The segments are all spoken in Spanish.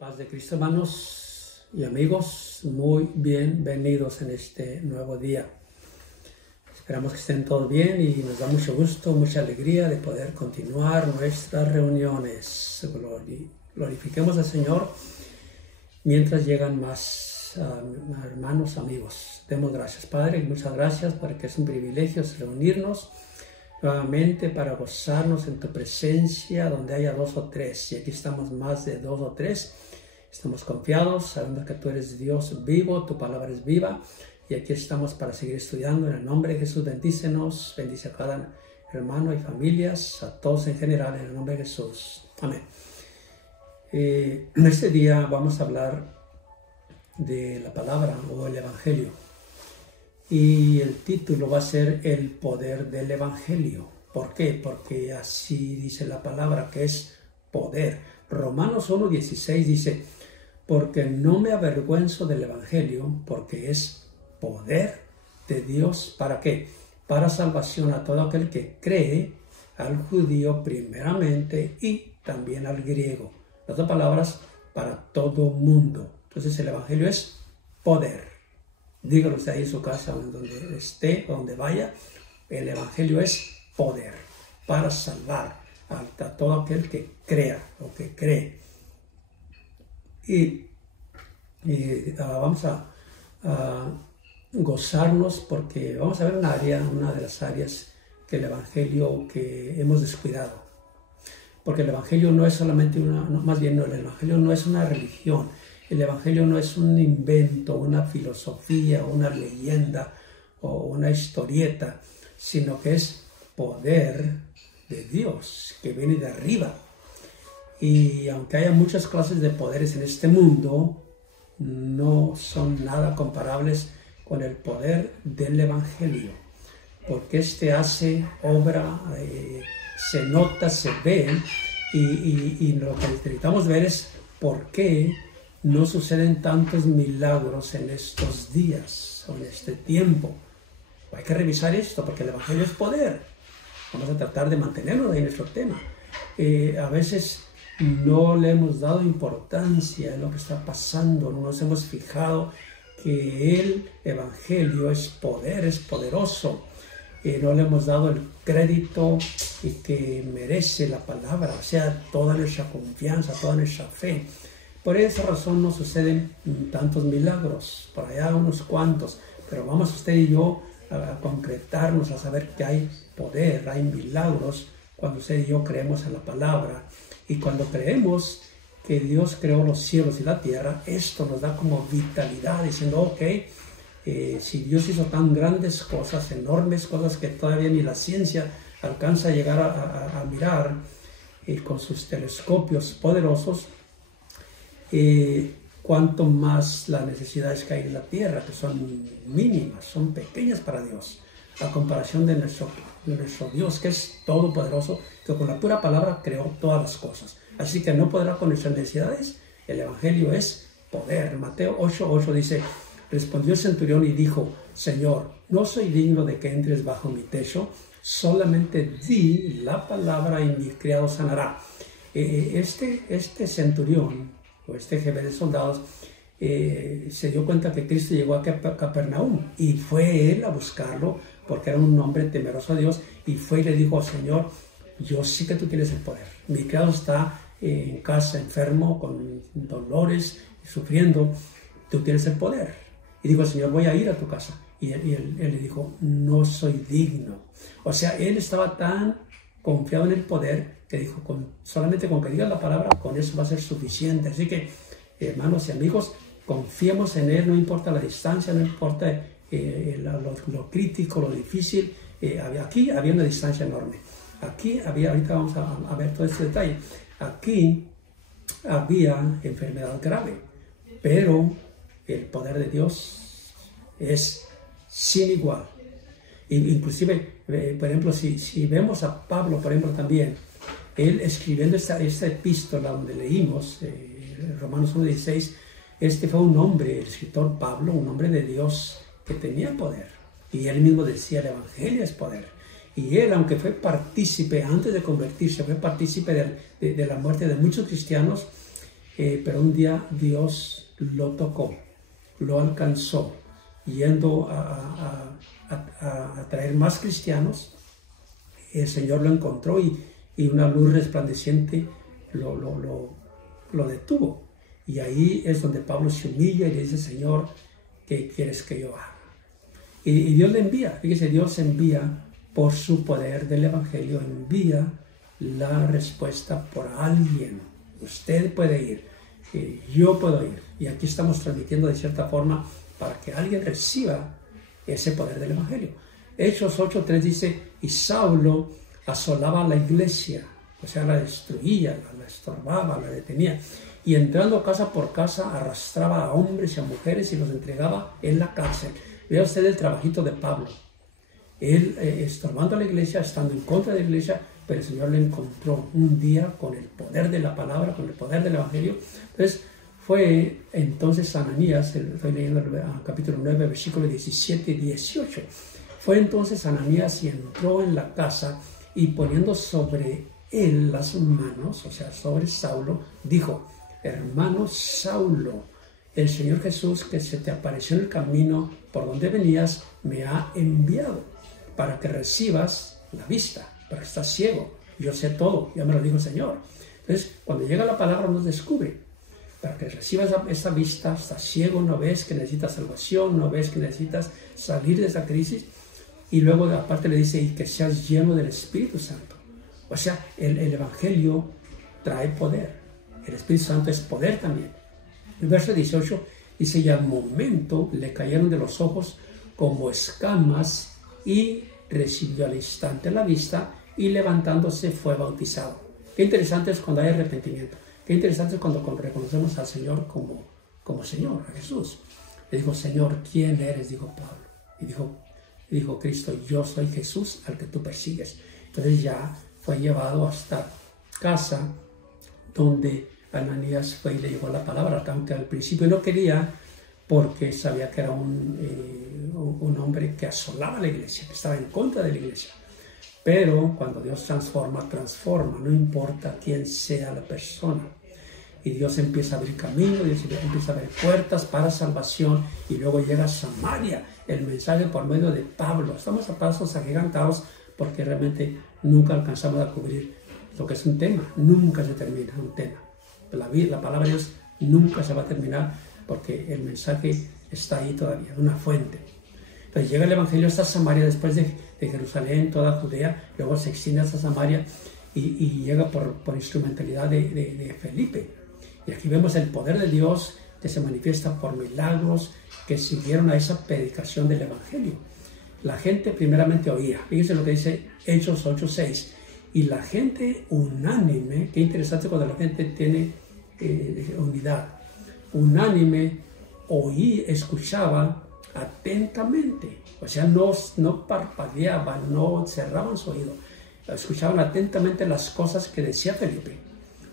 Paz de Cristo, hermanos y amigos, muy bienvenidos en este nuevo día. Esperamos que estén todos bien y nos da mucho gusto, mucha alegría de poder continuar nuestras reuniones. Glorifiquemos al Señor mientras llegan más hermanos, amigos. Demos gracias, Padre, y muchas gracias porque es un privilegio reunirnos nuevamente para gozarnos en tu presencia donde haya dos o tres. Y aquí estamos más de dos o tres. Estamos confiados, sabemos que tú eres Dios vivo, tu palabra es viva. Y aquí estamos para seguir estudiando en el nombre de Jesús. Bendícenos, bendice a cada hermano y familias, a todos en general, en el nombre de Jesús. Amén. En este día vamos a hablar de la palabra o el Evangelio. Y el título va a ser El poder del Evangelio. ¿Por qué? Porque así dice la palabra, que es poder. Romanos 1:16 dice, porque no me avergüenzo del Evangelio, porque es poder de Dios. ¿Para qué? Para salvación a todo aquel que cree, al judío primeramente y también al griego. En otras palabras, para todo mundo. Entonces el Evangelio es poder. Dígalo usted ahí en su casa, donde esté, donde vaya. El Evangelio es poder para salvar a todo aquel que crea o que cree. Y vamos a gozarnos porque vamos a ver una de las áreas que el Evangelio que hemos descuidado. Porque el Evangelio no es solamente el Evangelio no es una religión. El Evangelio no es un invento, una filosofía, una leyenda o una historieta, sino que es poder de Dios que viene de arriba. Y aunque haya muchas clases de poderes en este mundo, no son nada comparables con el poder del Evangelio, porque este hace obra, se nota, se ve, y lo que necesitamos ver es por qué no suceden tantos milagros en estos días o en este tiempo. Hay que revisar esto porque el Evangelio es poder. Vamos a tratar de mantenernos en nuestro tema. A veces no le hemos dado importancia a lo que está pasando, no nos hemos fijado que el Evangelio es poder, es poderoso. No le hemos dado el crédito que merece la palabra, o sea, toda nuestra confianza, toda nuestra fe. Por esa razón no suceden tantos milagros, por allá unos cuantos, pero vamos usted y yo a concretarnos, a saber que hay poder, hay milagros cuando usted y yo creemos en la palabra. Y cuando creemos que Dios creó los cielos y la tierra, esto nos da como vitalidad, diciendo, ok, si Dios hizo tan grandes cosas, enormes cosas que todavía ni la ciencia alcanza a llegar a mirar con sus telescopios poderosos, cuanto más las necesidades que hay en la tierra, que son mínimas, son pequeñas para Dios, a comparación de nuestro Dios, que es todopoderoso, que con la pura palabra creó todas las cosas. Así que no podrá con nuestras necesidades. El Evangelio es poder. Mateo 8:8 dice, respondió el centurión y dijo, Señor, no soy digno de que entres bajo mi techo, solamente di la palabra y mi criado sanará. Este centurión, o este jefe de soldados, se dio cuenta que Cristo llegó a Capernaum y fue él a buscarlo porque era un hombre temeroso a Dios, y fue y le dijo, Señor, yo sé que tú tienes el poder. Mi criado está en casa enfermo, con dolores, sufriendo. Tú tienes el poder. Y dijo, Señor, voy a ir a tu casa. Y él le dijo, no soy digno. O sea, él estaba tan confiado en el poder que dijo, solamente con que digas la palabra, con eso va a ser suficiente. Así que, hermanos y amigos, confiemos en él, no importa la distancia, no importa lo crítico, lo difícil. Aquí había una distancia enorme. Ahorita vamos a ver todo este detalle. Aquí había enfermedad grave, pero el poder de Dios es sin igual. Inclusive, por ejemplo, si vemos a Pablo, por ejemplo, también, él escribiendo esta epístola donde leímos, Romanos 1:16, este fue un hombre, el escritor Pablo, un hombre de Dios que tenía poder. Y él mismo decía, el Evangelio es poder. Y él, aunque fue partícipe, antes de convertirse, fue partícipe de la muerte de muchos cristianos, pero un día Dios lo tocó, lo alcanzó, yendo a traer más cristianos. El Señor lo encontró y una luz resplandeciente lo detuvo. Y ahí es donde Pablo se humilla y le dice: Señor, ¿qué quieres que yo haga? Y Dios le envía, fíjese, Dios envía por su poder del Evangelio, envía la respuesta por alguien. Usted puede ir, yo puedo ir. Y aquí estamos transmitiendo de cierta forma para que alguien reciba ese poder del Evangelio. Hechos 8:3 dice: y Saulo asolaba la iglesia, o sea, la destruía, la estorbaba, la detenía. Y entrando casa por casa, arrastraba a hombres y a mujeres y los entregaba en la cárcel. Vea usted el trabajito de Pablo. Él estorbando a la iglesia, estando en contra de la iglesia, pero el Señor le encontró un día con el poder de la palabra, con el poder del Evangelio. Entonces, fue entonces Ananías, estoy leyendo el capítulo 9, versículos 17 y 18. Fue entonces Ananías y entró en la casa y poniendo sobre él las manos, o sea, sobre Saulo, dijo: hermano Saulo, el Señor Jesús que se te apareció en el camino por donde venías me ha enviado para que recibas la vista, para que estás ciego. Yo sé todo, ya me lo dijo el Señor. Entonces, cuando llega la palabra nos descubre, para que recibas esa vista, estás ciego, no ves que necesitas salvación, no ves que necesitas salir de esa crisis. Y luego aparte le dice: y que seas lleno del Espíritu Santo. O sea, el Evangelio trae poder. El Espíritu Santo es poder también. El verso 18 dice: y al momento le cayeron de los ojos como escamas y recibió al instante la vista y levantándose fue bautizado. Qué interesante es cuando hay arrepentimiento. Qué interesante es cuando reconocemos al Señor como Señor, a Jesús. Le dijo: Señor, ¿quién eres? Dijo Pablo. Y dijo Cristo: yo soy Jesús al que tú persigues. Entonces ya fue llevado hasta casa donde Ananías fue y le llevó la palabra, aunque al principio no quería, porque sabía que era un hombre que asolaba la iglesia, que estaba en contra de la iglesia. Pero cuando Dios transforma, no importa quién sea la persona. Y Dios empieza a abrir camino, Dios empieza a abrir puertas para salvación, y luego llega a Samaria, el mensaje por medio de Pablo. Estamos a pasos agigantados porque realmente nunca alcanzamos a cubrir lo que es un tema. Nunca se termina un tema. La palabra de Dios nunca se va a terminar porque el mensaje está ahí todavía, una fuente. Entonces llega el Evangelio hasta Samaria después de Jerusalén, toda Judea, luego se extiende hasta Samaria y llega por instrumentalidad de Felipe. Y aquí vemos el poder de Dios que se manifiesta por milagros que siguieron a esa predicación del Evangelio. La gente primeramente oía. Fíjense lo que dice Hechos 8:6. Y la gente unánime, qué interesante cuando la gente tiene unidad, unánime, escuchaba atentamente. O sea, no parpadeaban, no cerraban su oído. Escuchaban atentamente las cosas que decía Felipe.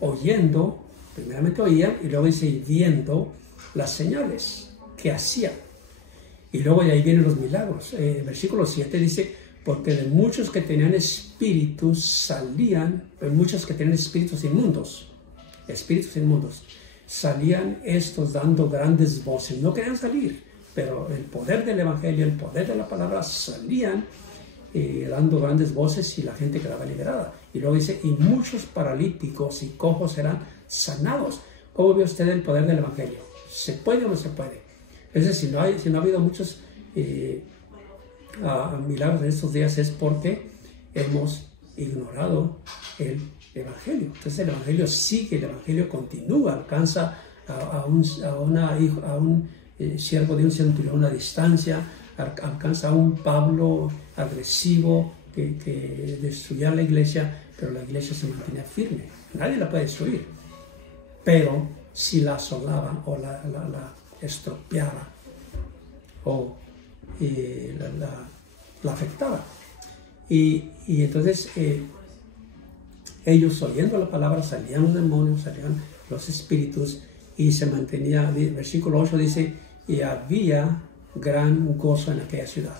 Oyendo, primeramente oían, y luego dice viendo las señales que hacía. Y luego de ahí vienen los milagros. Versículo 7 dice: porque de muchos que tenían espíritus salían, muchos que tenían espíritus inmundos, salían estos dando grandes voces. No querían salir, pero el poder del Evangelio, el poder de la palabra, salían dando grandes voces y la gente quedaba liberada. Y luego dice: y muchos paralíticos y cojos eran sanados. ¿Cómo ve usted el poder del Evangelio? ¿Se puede o no se puede? Es decir, si no ha habido muchos milagros en estos días, es porque hemos ignorado el Evangelio. Entonces el Evangelio sigue, el Evangelio continúa, alcanza a un siervo de un centurión a distancia, alcanza a un Pablo agresivo que destruía la iglesia, pero la iglesia se mantenía firme. Nadie la puede destruir, pero si la asolaban o la estropeaba o la afectaba. Y entonces ellos, oyendo la palabra, salían los demonios, salían los espíritus, y se mantenía. Versículo 8 dice: y había gran gozo en aquella ciudad.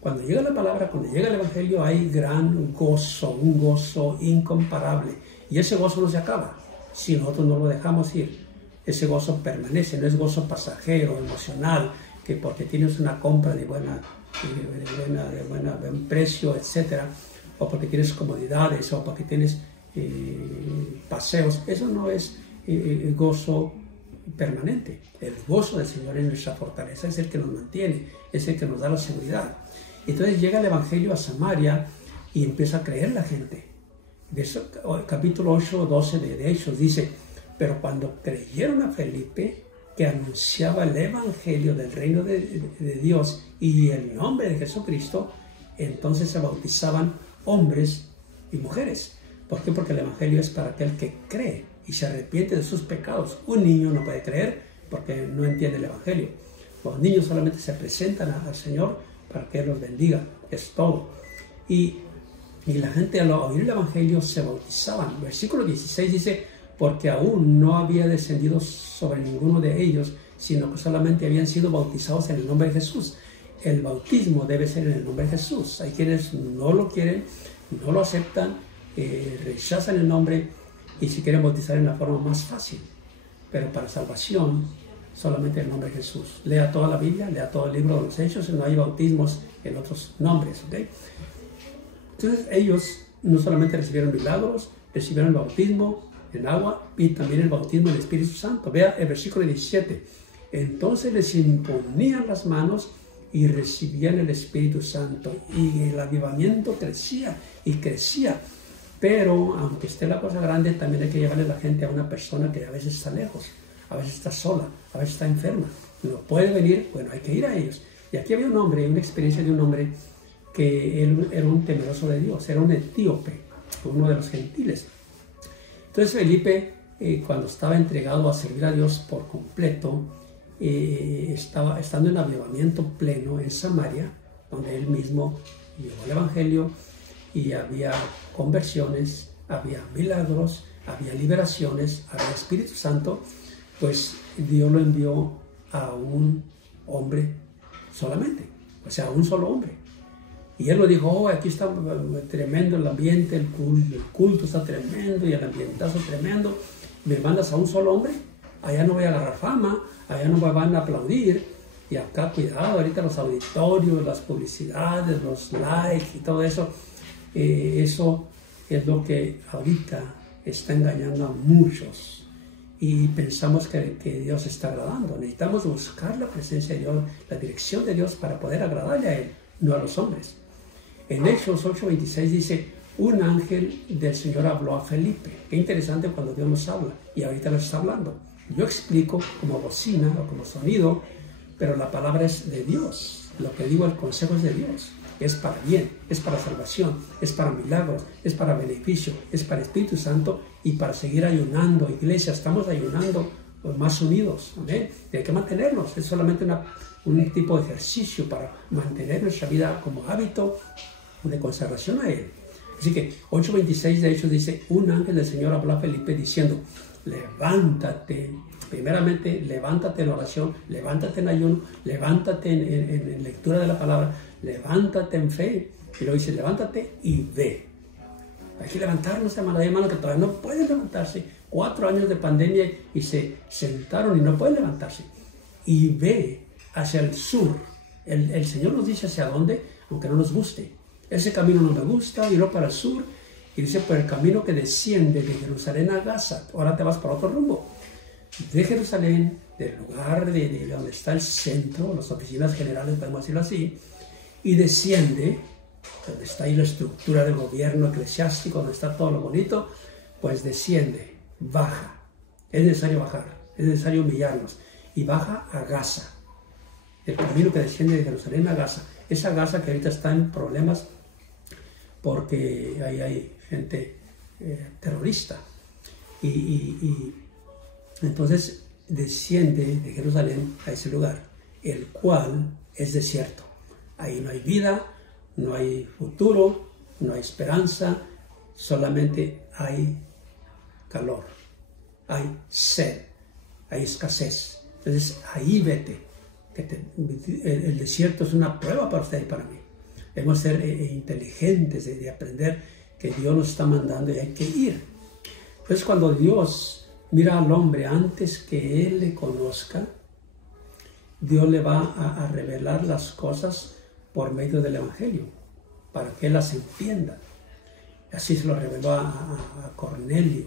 Cuando llega la palabra, cuando llega el Evangelio, hay gran gozo, un gozo incomparable. Y ese gozo no se acaba si nosotros no lo dejamos ir. ese gozo permanece, no es gozo pasajero, emocional, que porque tienes una compra de buen precio, etcétera, o porque tienes comodidades, o porque tienes paseos. Eso no es gozo permanente. El gozo del Señor es nuestra fortaleza, es el que nos mantiene, es el que nos da la seguridad. Entonces llega el Evangelio a Samaria y empieza a creer la gente. De eso, capítulo 8, 12 de Hechos dice: pero cuando creyeron a Felipe, que anunciaba el Evangelio del reino de Dios y el nombre de Jesucristo, entonces se bautizaban hombres y mujeres. ¿Por qué? Porque el Evangelio es para aquel que cree y se arrepiente de sus pecados. Un niño no puede creer porque no entiende el Evangelio. Los niños solamente se presentan al Señor para que Él los bendiga, es todo. Y la gente al oír el Evangelio se bautizaban. Versículo 16 dice: porque aún no había descendido sobre ninguno de ellos, sino que solamente habían sido bautizados en el nombre de Jesús. El bautismo debe ser en el nombre de Jesús. Hay quienes no lo quieren, no lo aceptan, rechazan el nombre y si quieren bautizar en la forma más fácil. Pero para salvación, solamente el nombre de Jesús. Lea toda la Biblia, lea todo el libro de los Hechos, no hay bautismos en otros nombres. ¿Okay? Entonces ellos no solamente recibieron milagros, recibieron el bautismo en agua y también el bautismo en el Espíritu Santo. Vea el versículo 17. Entonces les imponían las manos y recibían el Espíritu Santo, y el avivamiento crecía y crecía. Pero aunque esté la cosa grande, también hay que llevarle a la gente a una persona que a veces está lejos, a veces está sola, a veces está enferma, no puede venir. Bueno, hay que ir a ellos. Y aquí había un hombre, una experiencia de un hombre que él era un temeroso de Dios, era un etíope, uno de los gentiles. Entonces Felipe, cuando estaba entregado a servir a Dios por completo, estaba estando en avivamiento pleno en Samaria, donde él mismo llevó el Evangelio, y había conversiones, había milagros, había liberaciones, había Espíritu Santo. Pues Dios lo envió a un hombre solamente, o sea, a un solo hombre. Y él lo dijo: oh, aquí está tremendo el ambiente, el culto está tremendo y el ambientazo tremendo. ¿Me mandas a un solo hombre? Allá no voy a agarrar fama, allá no me van a aplaudir. Y acá, cuidado, ahorita los auditorios, las publicidades, los likes y todo eso, eso es lo que ahorita está engañando a muchos. Y pensamos que Dios está agradando. Necesitamos buscar la presencia de Dios, la dirección de Dios para poder agradarle a Él, no a los hombres. En Hechos 8:26 dice: un ángel del Señor habló a Felipe. Qué interesante cuando Dios nos habla, y ahorita nos está hablando. Yo explico como bocina o como sonido, pero la palabra es de Dios. Lo que digo, el consejo es de Dios. Es para bien, es para salvación, es para milagros, es para beneficio, es para Espíritu Santo y para seguir ayunando. Iglesia, estamos ayunando más unidos, ¿okay? Y hay que mantenernos. Es solamente un tipo de ejercicio para mantener nuestra vida como hábito de consagración a Él. Así que 8:26 de Hechos dice: un ángel del Señor habló a Felipe diciendo: levántate, primeramente levántate en oración, levántate en ayuno, levántate en lectura de la palabra, levántate en fe. Y luego dice: levántate y ve. Hay que levantarnos, hermano. Hay hermanos que todavía no pueden levantarse. 4 años de pandemia y se sentaron y no pueden levantarse. Y ve hacia el sur. El Señor nos dice hacia dónde, aunque no nos guste. Ese camino no me gusta, iré para el sur. Y dice: por el camino que desciende de Jerusalén a Gaza. Ahora te vas para otro rumbo. De Jerusalén, del lugar de donde está el centro, las oficinas generales, podemos decirlo así, y desciende, donde está ahí la estructura del gobierno eclesiástico, donde está todo lo bonito, pues desciende, baja. Es necesario bajar, es necesario humillarnos. Y baja a Gaza. El camino que desciende de Jerusalén a Gaza. Esa Gaza que ahorita está en problemas porque ahí hay gente terrorista. Y entonces desciende de Jerusalén a ese lugar, el cual es desierto. Ahí no hay vida, no hay futuro, no hay esperanza, solamente hay calor, hay sed, hay escasez. Entonces ahí vete. El desierto es una prueba para usted y para mí. Debemos ser inteligentes de aprender que Dios nos está mandando y hay que ir. Entonces cuando Dios mira al hombre antes que él le conozca. Dios le va a revelar las cosas por medio del Evangelio, para que él las entienda. Así se lo reveló a Cornelio,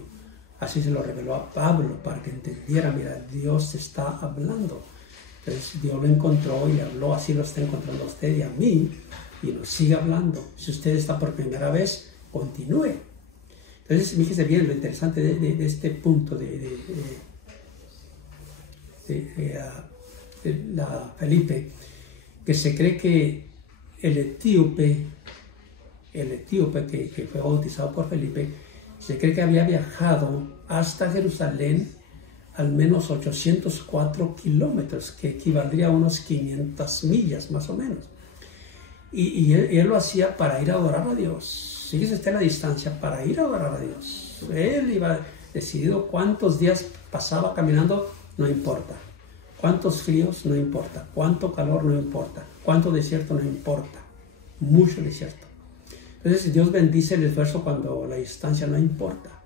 así se lo reveló a Pablo, para que entendiera, mira, Dios está hablando. Entonces Dios lo encontró y le habló, así lo está encontrando a usted y a mí, y nos sigue hablando. Si usted está por primera vez, continúe. Entonces, fíjese bien lo interesante de este punto de la Felipe, que se cree que el etíope que fue bautizado por Felipe, se cree que había viajado hasta Jerusalén al menos 804 kilómetros, que equivaldría a unos 500 millas más o menos. Y él lo hacía para ir a adorar a Dios. Fíjese usted la distancia, para ir a adorar a Dios. Él iba decidido cuántos días pasaba caminando, no importa. Cuántos fríos, no importa. Cuánto calor, no importa. Cuánto desierto, no importa. Mucho desierto. Entonces Dios bendice el esfuerzo cuando la distancia no importa.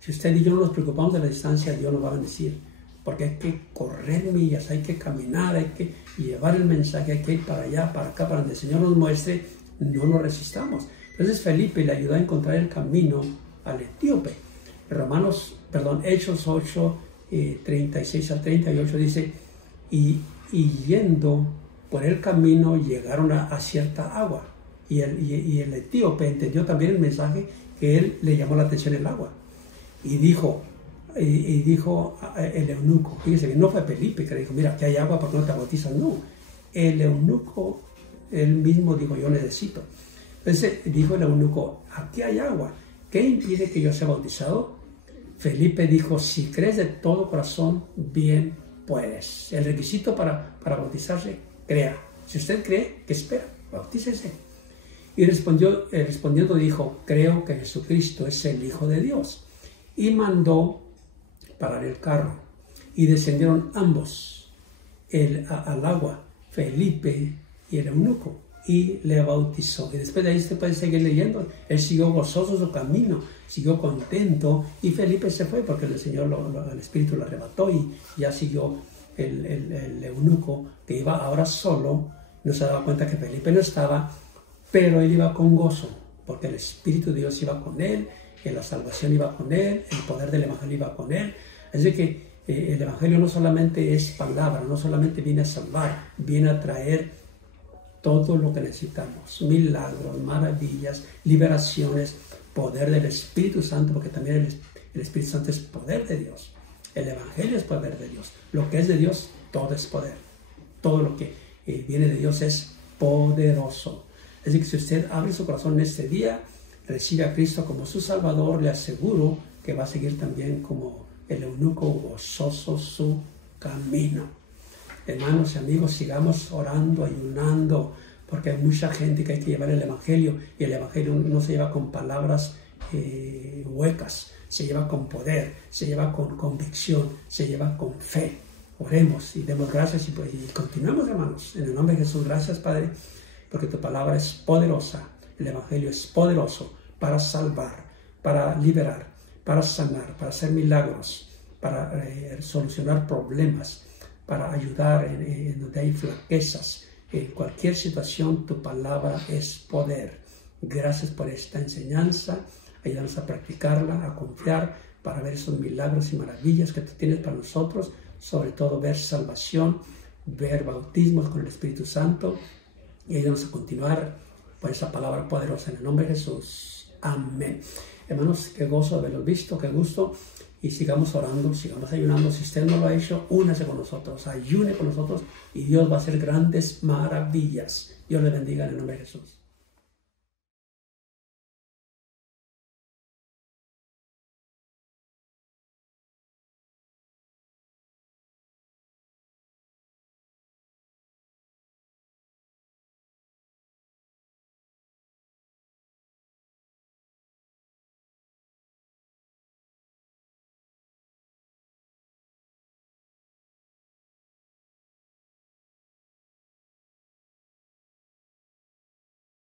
Si usted y yo no nos preocupamos de la distancia, Dios nos va a bendecir. Porque hay que correr millas, hay que caminar, hay que llevar el mensaje, hay que ir para allá, para acá, para donde el Señor nos muestre, no nos resistamos. Entonces Felipe le ayudó a encontrar el camino al etíope. Hechos 8, 36 al 38 dice, y yendo por el camino llegaron a cierta agua. Y el etíope entendió también el mensaje, que él le llamó la atención el agua. Y dijo el eunuco, fíjese que no fue Felipe que le dijo, mira, aquí hay agua, ¿por qué no te bautizas? No, el eunuco, él mismo dijo, yo necesito. Entonces dijo el eunuco, aquí hay agua, ¿qué impide que yo sea bautizado? Felipe dijo, si crees de todo corazón, bien puedes. El requisito para bautizarse, crea. Si usted cree, ¿qué espera? Bautícese. Y respondiendo dijo, creo que Jesucristo es el Hijo de Dios. Y mandó parar el carro. Y descendieron ambos al agua, Felipe y el eunuco, y le bautizó. Y después de ahí usted puede seguir leyendo. Él siguió gozoso su camino, siguió contento, y Felipe se fue porque el Señor, el Espíritu lo arrebató, y ya siguió el eunuco, que iba ahora solo. No se daba cuenta que Felipe no estaba, pero él iba con gozo, porque el Espíritu de Dios iba con él, que la salvación iba con él, el poder del Evangelio iba con él. Así que el Evangelio no solamente es palabra, no solamente viene a salvar, viene a traer todo lo que necesitamos, milagros, maravillas, liberaciones, poder del Espíritu Santo, porque también el Espíritu Santo es poder de Dios. El Evangelio es poder de Dios. Lo que es de Dios, todo es poder. Todo lo que viene de Dios es poderoso. Así que si usted abre su corazón en este día, recibe a Cristo como su Salvador, le aseguro que va a seguir también como el eunuco gozoso su camino. Hermanos y amigos, sigamos orando, ayunando, porque hay mucha gente que hay que llevar el Evangelio, y el Evangelio no se lleva con palabras huecas, se lleva con poder, se lleva con convicción, se lleva con fe. Oremos y demos gracias y continuemos, hermanos. En el nombre de Jesús, gracias, Padre, porque tu palabra es poderosa. El Evangelio es poderoso para salvar, para liberar, para sanar, para hacer milagros, para solucionar problemas, para ayudar en donde hay flaquezas. En cualquier situación, tu palabra es poder. Gracias por esta enseñanza. Ayúdanos a practicarla, a confiar, para ver esos milagros y maravillas que tú tienes para nosotros. Sobre todo ver salvación, ver bautismos con el Espíritu Santo. Y ayúdanos a continuar por esa palabra poderosa en el nombre de Jesús. Amén. Hermanos, qué gozo haberlos visto, qué gusto. Y sigamos orando, sigamos ayunando. Si usted no lo ha hecho, únase con nosotros, ayune con nosotros, y Dios va a hacer grandes maravillas. Dios le bendiga en el nombre de Jesús.